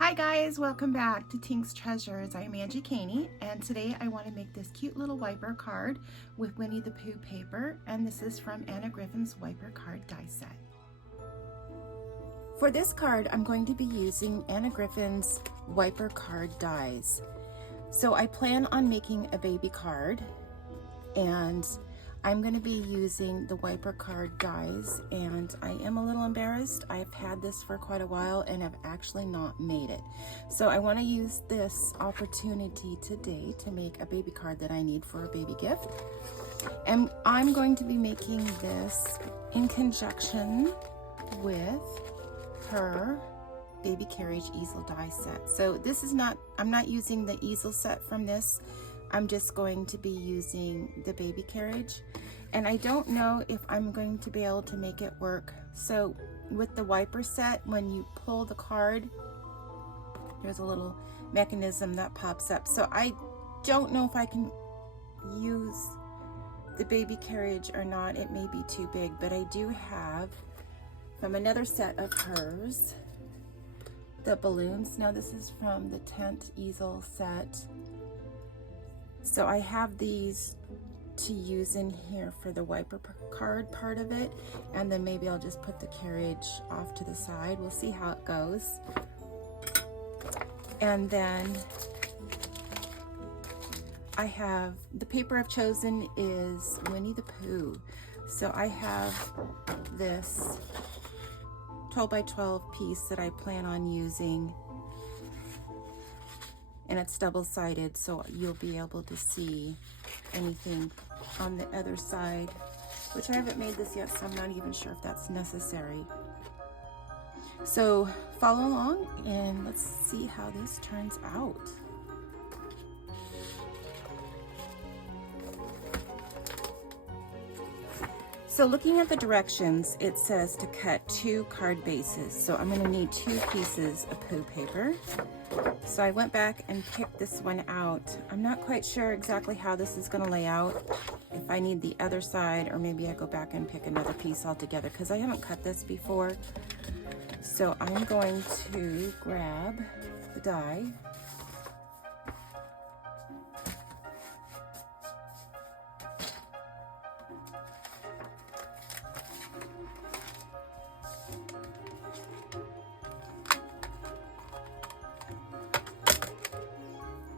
Hi guys, welcome back to Tink's Treasures. I'm Angie Caney, and today I want to make this cute little wiper card with Winnie the Pooh paper, and this is from Anna Griffin's wiper card die set. For this card, I'm going to be using Anna Griffin's wiper card dies. So I plan on making a baby card, and I'm going to be using the wiper card dies, and I am a little embarrassed. I've had this for quite a while and have actually not made it. So I want to use this opportunity today to make a baby card that I need for a baby gift. And I'm going to be making this in conjunction with her baby carriage easel die set. So this is not, I'm not using the easel set from this. I'm just going to be using the baby carriage, and I don't know if I'm going to be able to make it work. So with the wiper set, when you pull the card, there's a little mechanism that pops up. So I don't know if I can use the baby carriage or not. It may be too big, but I do have from another set of hers the balloons. Now this is from the tent easel set. So I have these to use in here for the wiper card part of it, and then maybe I'll just put the carriage off to the side. We'll see how it goes. And then I have, the paper I've chosen is Winnie the Pooh. So I have this 12 by 12 piece that I plan on using, and it's double-sided, so you'll be able to see anything on the other side, which I haven't made this yet, so I'm not even sure if that's necessary. So follow along and let's see how this turns out. So looking at the directions, it says to cut 2 card bases. So I'm going to need 2 pieces of Pooh paper. So I went back and picked this one out. I'm not quite sure exactly how this is going to lay out, if I need the other side, or maybe I go back and pick another piece altogether, because I haven't cut this before. So I'm going to grab the die.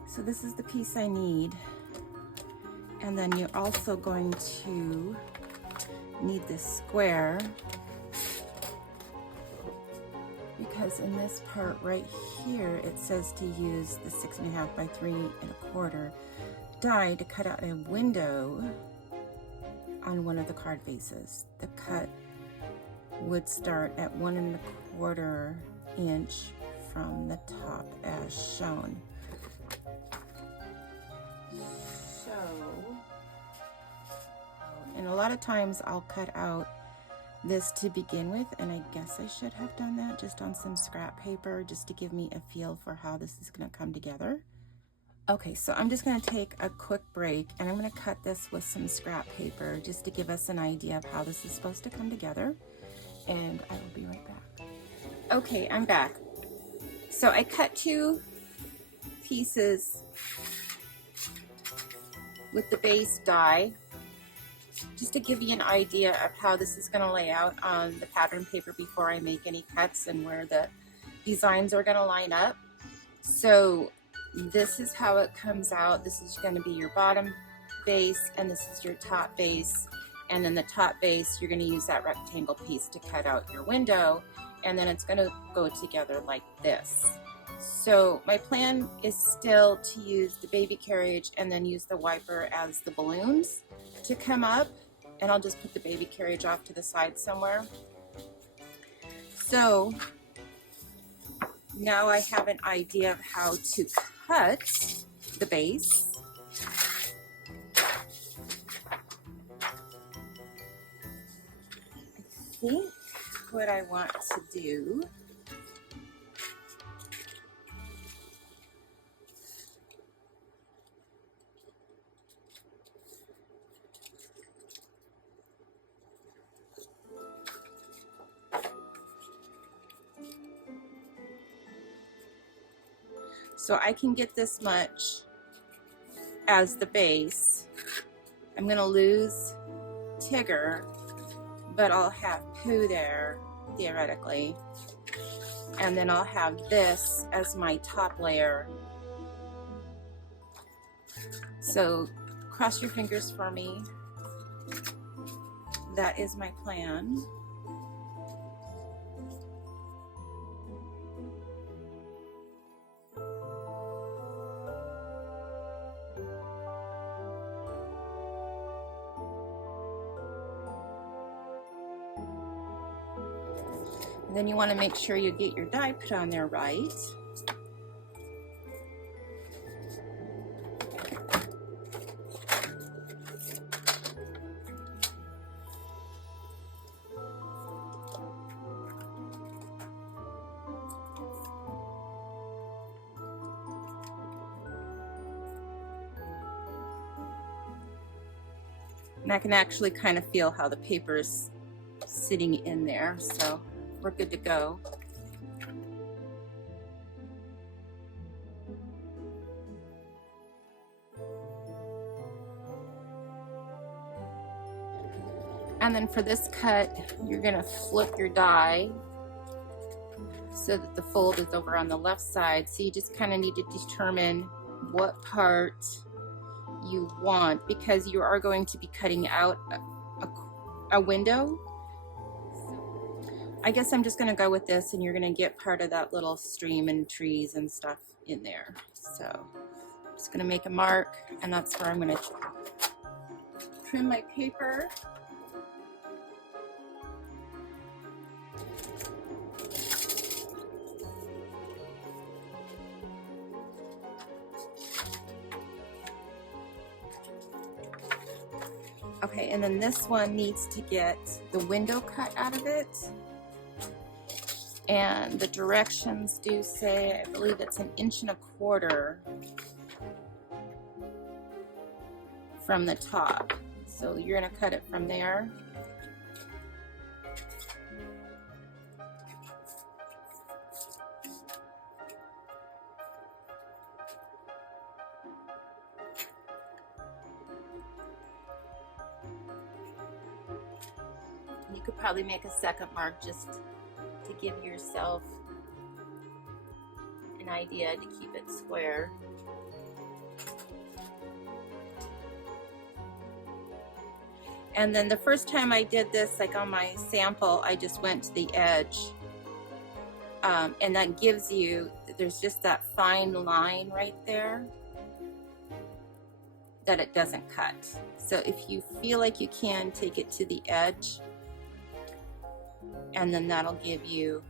So this is the piece I need, and then you're also going to need this square, because in this part right here it says to use the 6.5 by 3.25 die to cut out a window on one of the card faces. The cut would start at 1.25 inch from the top as shown. And a lot of times I'll cut out this to begin with, and I guess I should have done that just on some scrap paper, just to give me a feel for how this is going to come together. Okay, so I'm just going to take a quick break, and I'm going to cut this with some scrap paper just to give us an idea of how this is supposed to come together, and I will be right back. Okay, I'm back. So I cut 2 pieces with the base die, just to give you an idea of how this is going to lay out on the pattern paper before I make any cuts and where the designs are going to line up. So this is how it comes out. This is going to be your bottom base, and this is your top base, and then the top base, you're going to use that rectangle piece to cut out your window, and then it's going to go together like this. So my plan is still to use the baby carriage and then use the wiper as the balloons to come up, and I'll just put the baby carriage off to the side somewhere. So now I have an idea of how to cut the base. I think what I want to do So I can get this much as the base. I'm gonna lose Tigger, but I'll have Pooh there, theoretically. And then I'll have this as my top layer. So cross your fingers for me. That is my plan. And then you want to make sure you get your die put on there right. And I can actually kind of feel how the paper is sitting in there, so we're good to go. And then for this cut, you're gonna flip your die so that the fold is over on the left side. So you just kind of need to determine what part you want, because you are going to be cutting out a window. I guess I'm just gonna go with this, and you're gonna get part of that little stream and trees and stuff in there. So I'm just gonna make a mark, and that's where I'm gonna trim my paper. Okay, and then this one needs to get the window cut out of it. And the directions do say, I believe it's 1.25 inches from the top. So you're gonna cut it from there. You could probably make a second mark just to give yourself an idea to keep it square. And then the first time I did this, like on my sample, I just went to the edge, and that gives you, there's just that fine line right there that it doesn't cut. So if you feel like you can, take it to the edge, and then that'll give you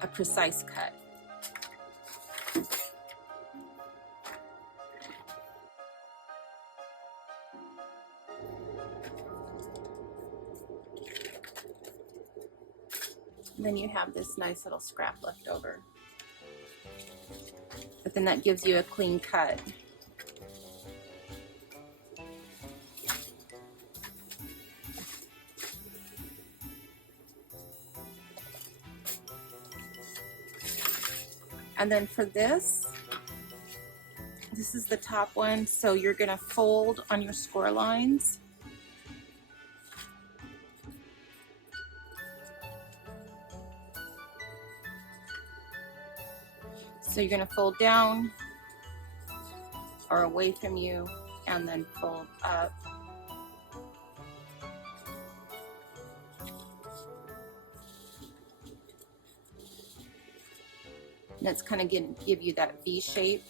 a precise cut. And then you have this nice little scrap left over. But then that gives you a clean cut. And then for this is the top one, so you're gonna fold on your score lines. So you're gonna fold down or away from you, and then fold up. And it's kind of give you that V shape.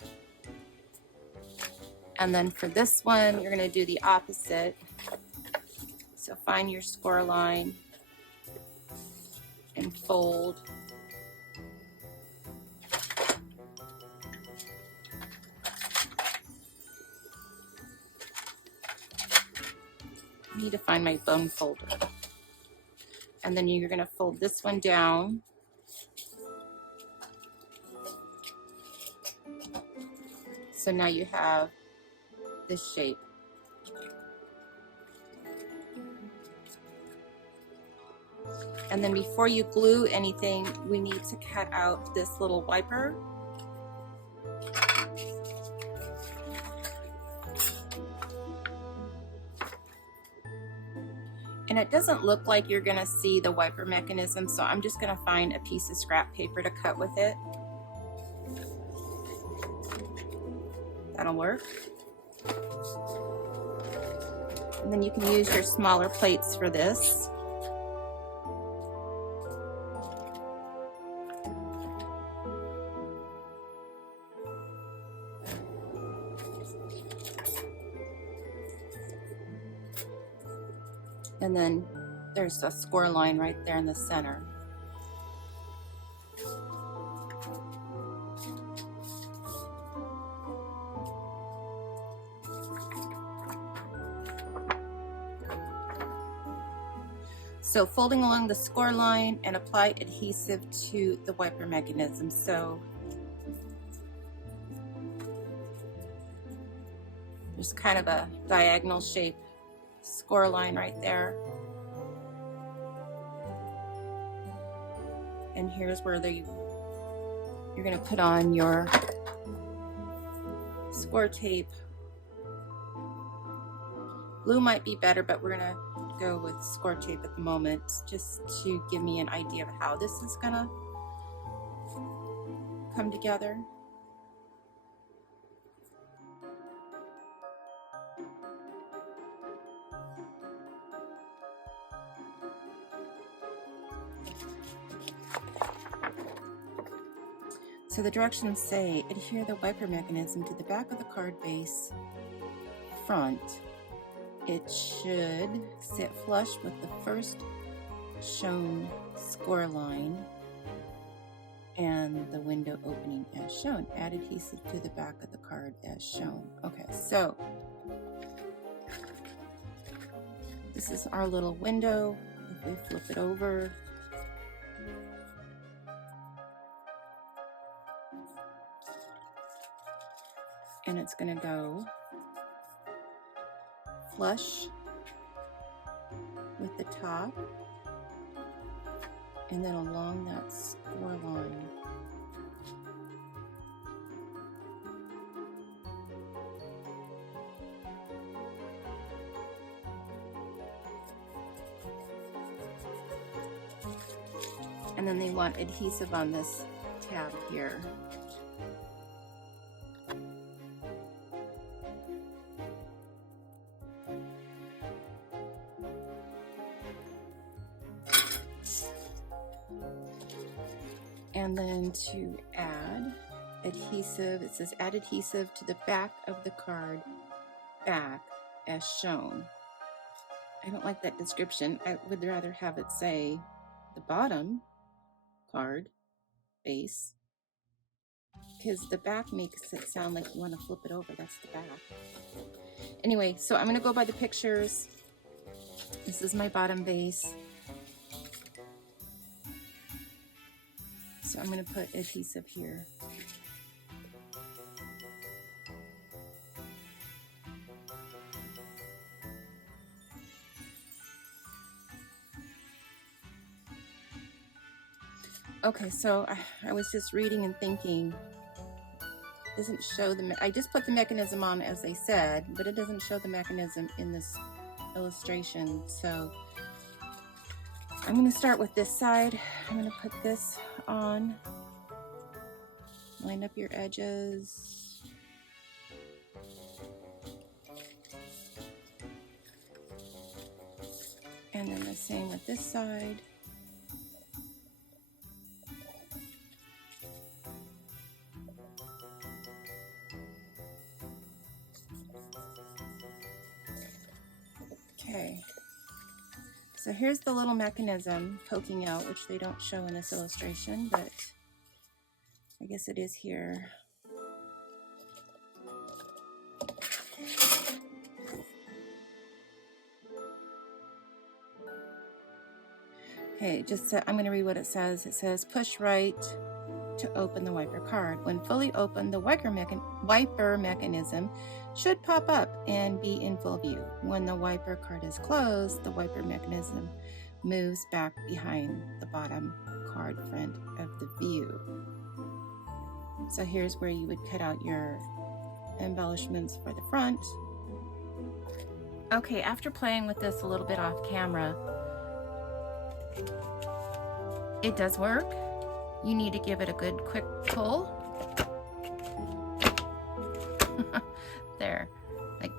And then for this one, you're going to do the opposite. So find your score line and fold. I need to find my bone folder. And then you're going to fold this one down. So now you have this shape. And then before you glue anything, we need to cut out this little wiper And it doesn't look like you're gonna see the wiper mechanism, so I'm just gonna find a piece of scrap paper to cut with it. That'll work. And then you can use your smaller plates for this. And then there's a score line right there in the center. So folding along the score line and apply adhesive to the wiper mechanism. So there's kind of a diagonal shape score line right there. And here's where you're gonna put on your score tape. Glue might be better, but we're gonna go with score tape at the moment, just to give me an idea of how this is gonna come together. So the directions say, adhere the wiper mechanism to the back of the card base front. It should sit flush with the first shown score line and the window opening as shown. Add adhesive to the back of the card as shown. Okay, so this is our little window. If we flip it over, and it's going to go flush with the top and then along that score line. And then they want adhesive on this tab here. And then to add adhesive, it says add adhesive to the back of the card back as shown. I don't like that description. I would rather have it say the bottom card base, because the back makes it sound like you want to flip it over. That's the back. Anyway, so I'm going to go by the pictures. This is my bottom base. So I'm going to put adhesive here. Okay, so I was just reading and thinking, it doesn't show I just put the mechanism on as they said, but it doesn't show the mechanism in this illustration. So I'm going to start with this side. I'm going to put this on, line up your edges. And then the same with this side. Okay, so here's the little mechanism poking out, which they don't show in this illustration, but I guess it is here. Okay, I'm going to read what it says. It says, push right to open the wiper card. When fully opened, the wiper mechanism should pop up and be in full view. When the wiper card is closed, the wiper mechanism moves back behind the bottom card front of the view. So here's where you would cut out your embellishments for the front. Okay, after playing with this a little bit off camera, it does work. You need to give it a good quick pull. There. Like,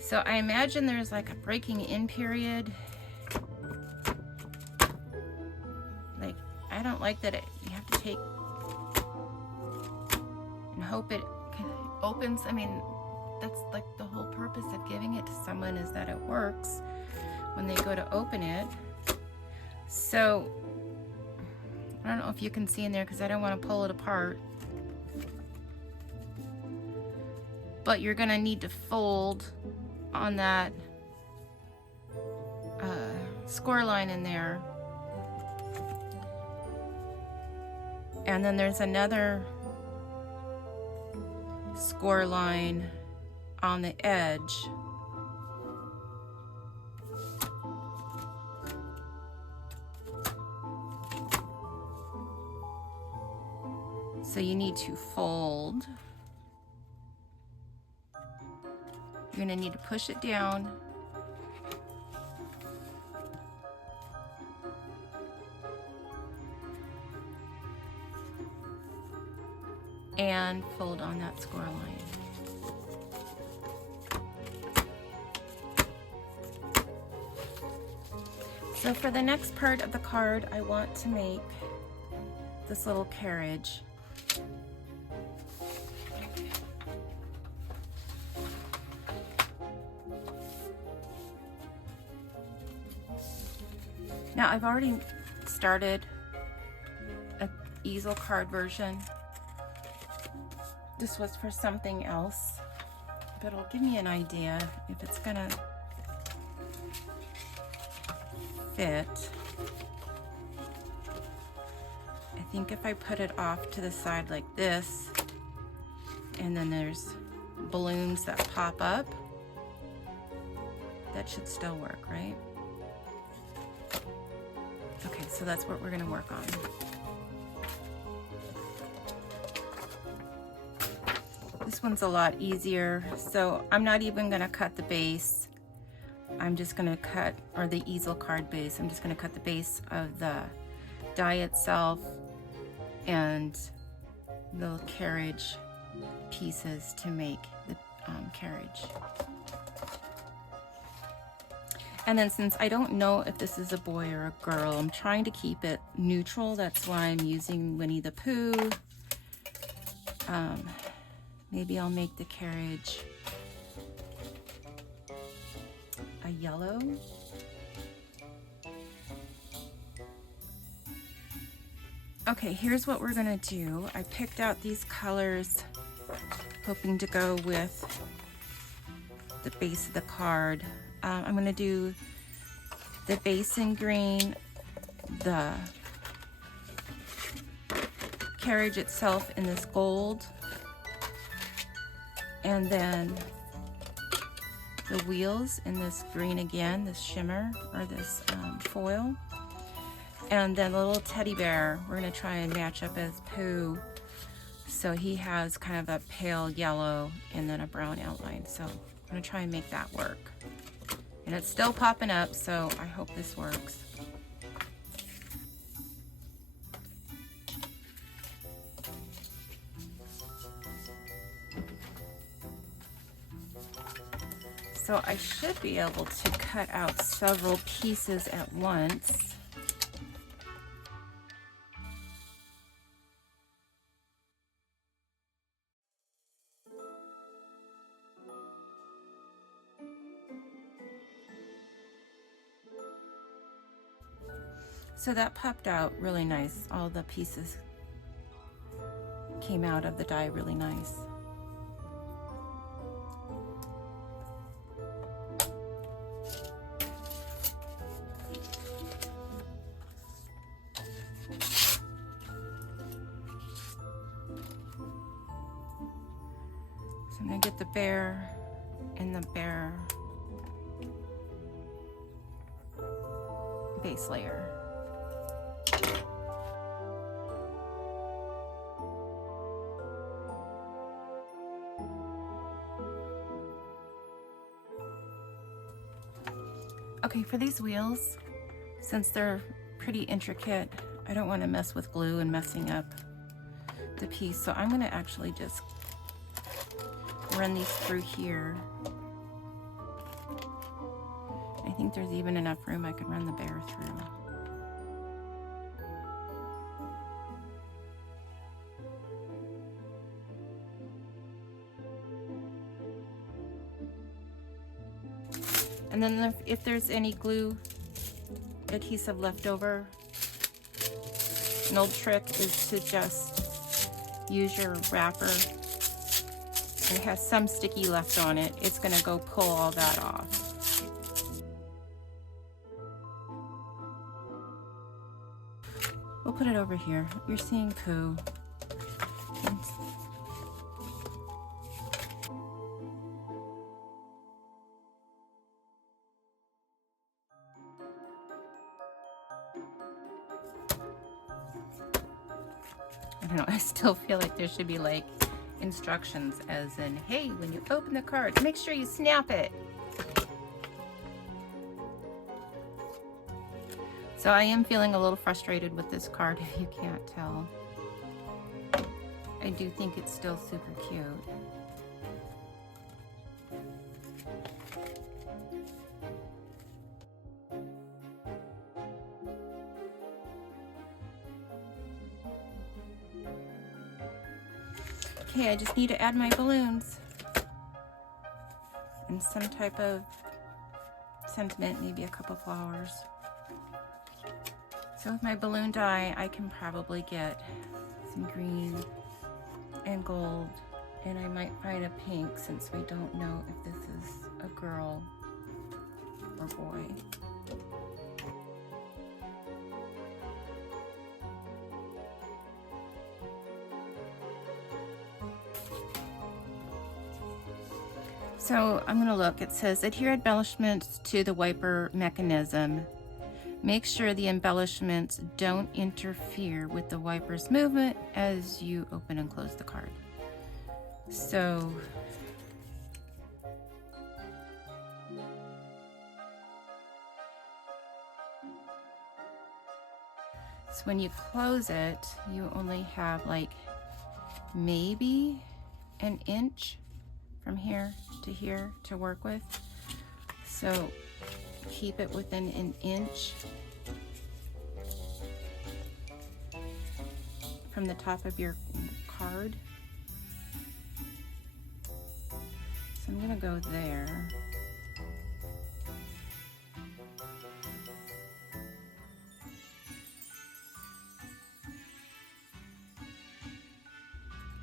so I imagine there's like a breaking in period. Like, I don't like that you have to take and hope it opens. I mean, that's like the whole purpose of giving it to someone, is that it works when they go to open it. So I don't know if you can see in there because I don't want to pull it apart, but you're gonna need to fold on that score line in there, and then there's another score line on the edge. So you need to fold. You're gonna need to push it down and fold on that score line. So for the next part of the card, I want to make this little carriage. Now I've already started an easel card version. This was for something else, but it'll give me an idea if it's gonna fit. I think if I put it off to the side like this, and then there's balloons that pop up, that should still work, right? Okay, so that's what we're gonna work on. This one's a lot easier, so I'm not even gonna cut the base. I'm just gonna cut, or the easel card base, I'm just gonna cut the base of the die itself and the carriage pieces to make the carriage. And then since I don't know if this is a boy or a girl, I'm trying to keep it neutral. That's why I'm using Winnie the Pooh. Maybe I'll make the carriage a yellow. Okay, here's what we're gonna do. I picked out these colors, hoping to go with the base of the card. I'm gonna do the base in green, the carriage itself in this gold, and then the wheels in this green again, this shimmer, or this foil. And then the little teddy bear, we're gonna try and match up as Pooh. So he has kind of a pale yellow and then a brown outline. So I'm gonna try and make that work. And it's still popping up, so I hope this works. So I should be able to cut out several pieces at once. So that popped out really nice. All the pieces came out of the die really nice. So I'm gonna get the bear and the bear base layer. Okay, for these wheels, since they're pretty intricate, I don't want to mess with glue and messing up the piece, so I'm going to actually just run these through here. I think there's even enough room I could run the bear through. And then if there's any glue adhesive left over, an old trick is to just use your wrapper. It has some sticky left on it. It's going to go pull all that off. We'll put it over here. You're seeing Pooh. I don't know, I still feel like there should be like instructions as in, hey, when you open the card, make sure you snap it. So I am feeling a little frustrated with this card, if you can't tell. I do think it's still super cute. Okay, I just need to add my balloons and some type of sentiment, maybe a couple flowers. So with my balloon die, I can probably get some green and gold, and I might find a pink since we don't know if this is a girl or boy. So I'm going to look. It says adhere embellishments to the wiper mechanism. Make sure the embellishments don't interfere with the wiper's movement as you open and close the card. So when you close it, you only have like maybe an inch from here to work with. So keep it within an inch from the top of your card. So I'm gonna go there.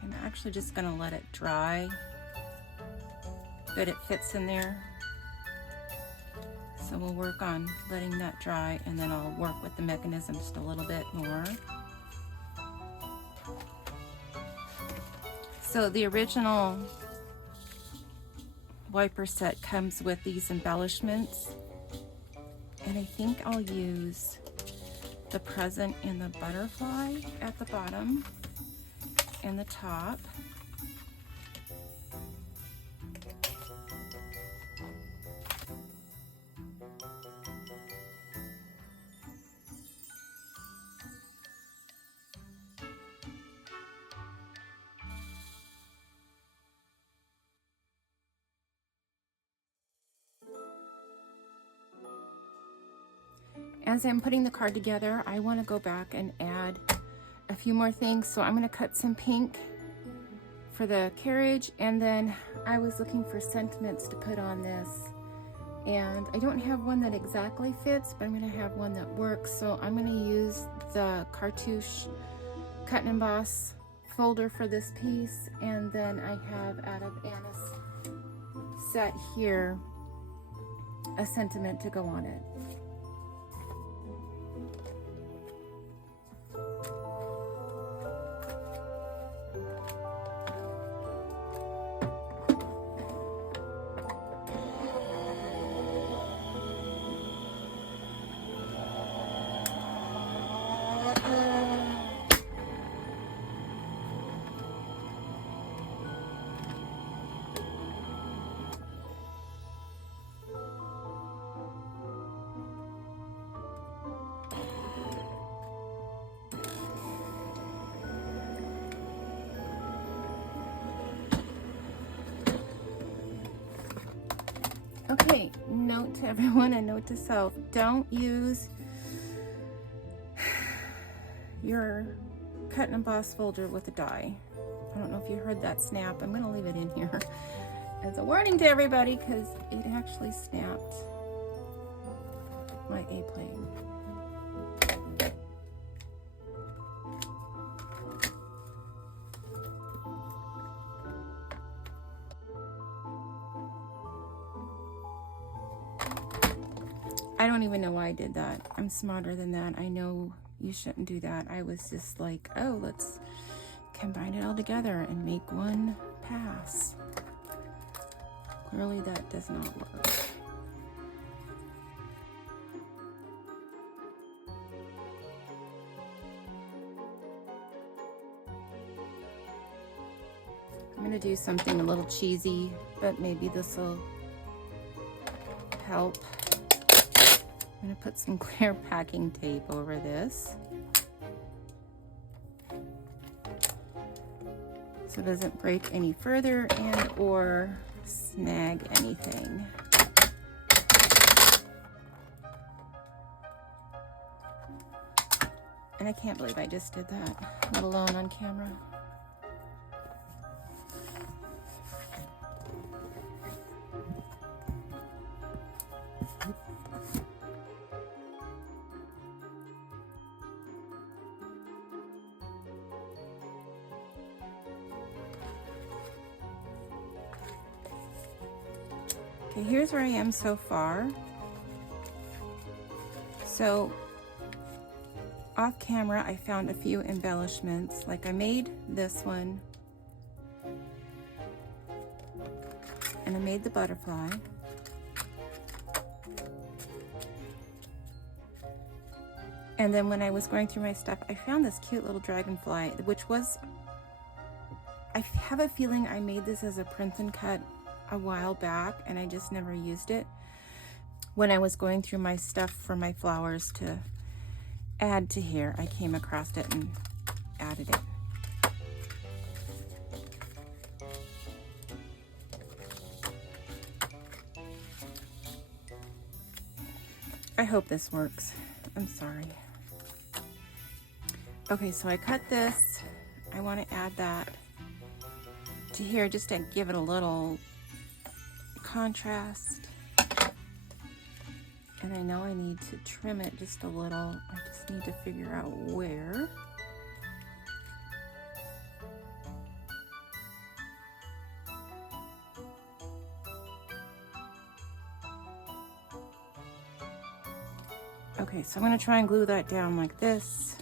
I'm actually just gonna let it dry, but it fits in there. So we'll work on letting that dry, and then I'll work with the mechanism just a little bit more. So the original wiper set comes with these embellishments, and I think I'll use the present and the butterfly at the bottom and the top. As I'm putting the card together, I want to go back and add a few more things. So I'm going to cut some pink for the carriage, and then I was looking for sentiments to put on this, and I don't have one that exactly fits, but I'm going to have one that works. So I'm going to use the cartouche cut and emboss folder for this piece, and then I have out of Anna's set here a sentiment to go on it. note to everyone, a note to self. Don't use your cut and emboss folder with a die. I don't know if you heard that snap. I'm going to leave it in here as a warning to everybody because it actually snapped my A-plane. I don't even know why I did that. I'm smarter than that. I know you shouldn't do that. I was just like, oh, let's combine it all together and make one pass. Clearly that does not work. I'm gonna do something a little cheesy, but maybe this will help. I'm going to put some clear packing tape over this so it doesn't break any further and or snag anything. And I can't believe I just did that, let alone on camera. Okay, here's where I am so far. So off camera, I found a few embellishments. Like I made this one, and I made the butterfly. And then when I was going through my stuff, I found this cute little dragonfly, which was, I have a feeling I made this as a print and cut a while back, and I just never used it. When I was going through my stuff for my flowers to add to here, I came across it and added it. I hope this works. I'm sorry. Okay, so I cut this. I want to add that to here just to give it a little contrast. And I know I need to trim it just a little. I just need to figure out where. Okay, so I'm going to try and glue that down like this.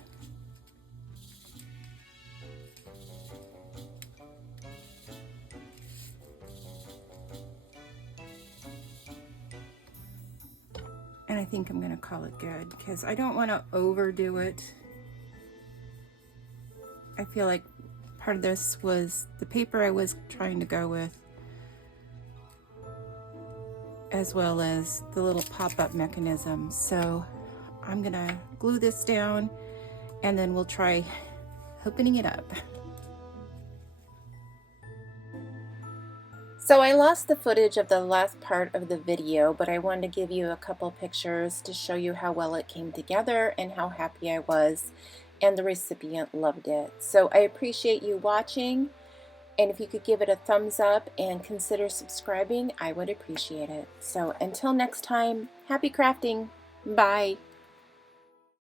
And I think I'm going to call it good because I don't want to overdo it. I feel like part of this was the paper I was trying to go with, as well as the little pop-up mechanism. So I'm going to glue this down and then we'll try opening it up. So I lost the footage of the last part of the video, but I wanted to give you a couple pictures to show you how well it came together and how happy I was, and the recipient loved it. So I appreciate you watching, and if you could give it a thumbs up and consider subscribing, I would appreciate it. So until next time, happy crafting. Bye.